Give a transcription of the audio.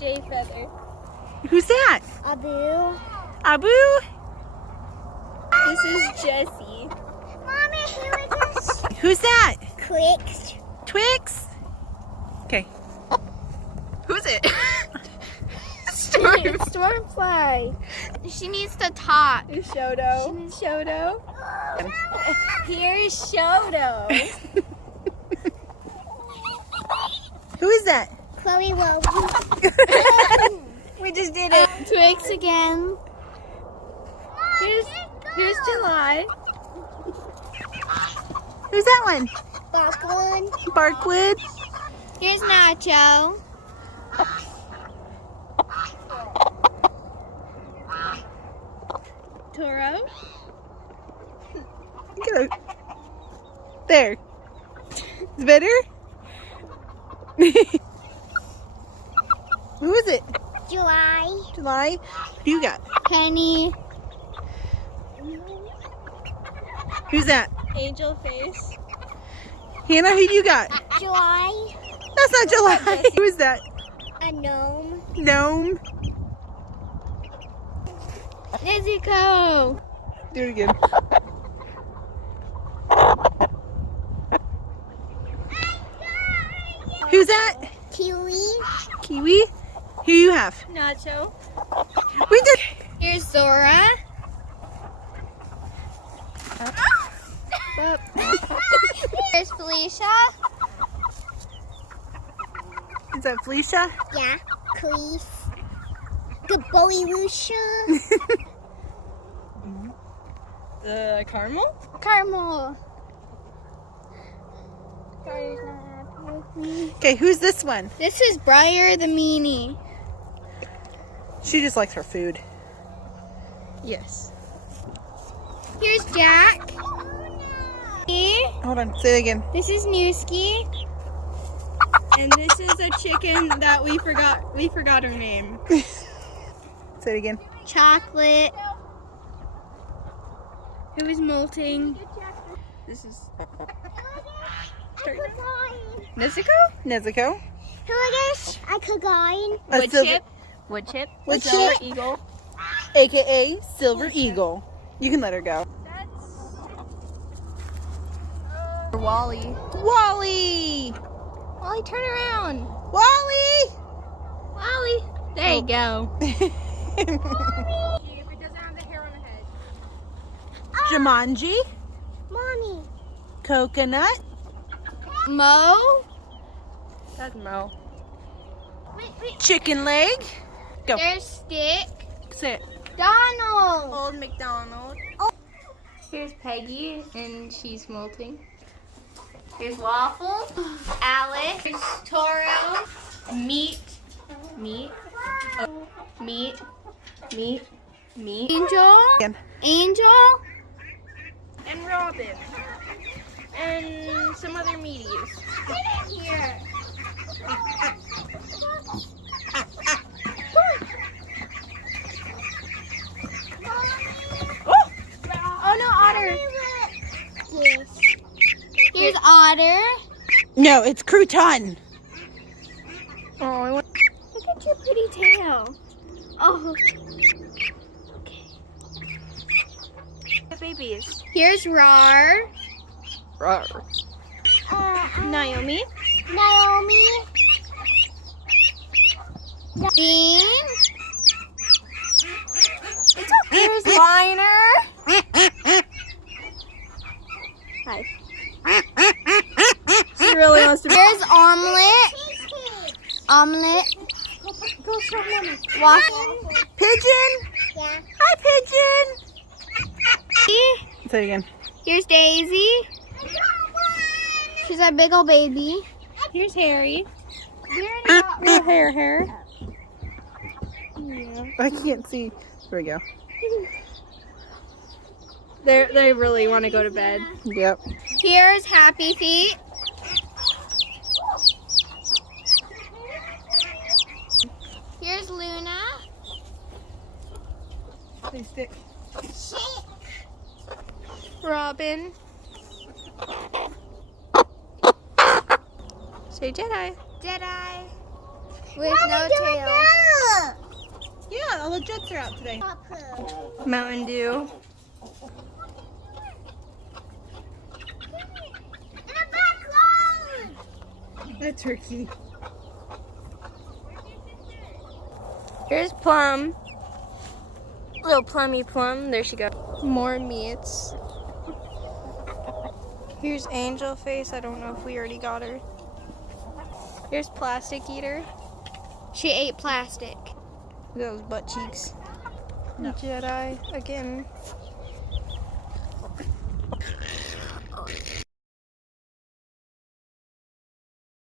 Jay Feather. Who's that? Abu. Abu? This is Jessie. Mommy, who is this? Who's that? Twix. Twix? Okay. Who's it? Stormfly. She needs to talk. Shoto. Shoto. Here's Shoto. Who is that? Chloe Will. We just did it. Twix again. Here's July. Who's that one? Barkwood. Barkwood? Here's Nacho. Toro. Get out. There. It's better? Who is it? July. July? Who you got? Penny. Who's that? Angel Face. Hannah, who do you got? July. That's not July. Who is that? A gnome. Gnome? Nezuko. Do it again. Who's that? Kiwi. Kiwi? Who you have? Nacho. We did. Here's Zora. Here's Felicia. Is that Felicia? Yeah. Cleese. Good boy, Lucia. Caramel? Caramel. Okay, who's this one? This is Briar the Meanie. She just likes her food. Yes. Here's Jack. Hold on, say it again. This is Newski. And this is a chicken that we forgot her name. Say it again. Chocolate. Who is molting? This is Nezuko? Nezuko. Who I guess I could go in. Wood chip. Wood chip. Wood Silver chip. Eagle. AKA Silver Eagle. You can let her go. Wally. Wally! Wally, turn around. Wally! Wally. There you go. Jumanji. Mommy. Coconut. Mo. That's Mo. Chicken leg. Go. There's Stick. Say it. Donald. Old McDonald. Here's Peggy, and she's molting. Here's Waffle. Alex. Here's Toro. Meat. Angel. Again. Angel. And Robin. And some other meaties. Here. Oh no, Otter. Yes. Here's Otter. No, it's crouton. Oh, look at your pretty tail. Oh. Okay. The babies. Here's Rar. Rawr. Naomi. Naomi. Dean. Here's Liner. Hi. She really wants to be. Here's Omelet. Omelet. Go show mommy. Waffle. Pigeon. Yeah. Hi, Pigeon. Say it again. Here's Daisy. She's our big old baby. Here's Harry. Hair. Yeah. I can't see. There we go. They really want to go to bed. Yep. Here's Happy Feet. Here's Luna. Please stick. Robin. Say Jedi. Jedi. with no tail. Yeah, all the jets are out today. Mountain Dew. A turkey. Here's Plum. Little Plummy Plum. There she goes. More meats. Here's Angel Face. I don't know if we already got her. Here's Plastic Eater. She ate plastic. Those butt cheeks. Jedi again.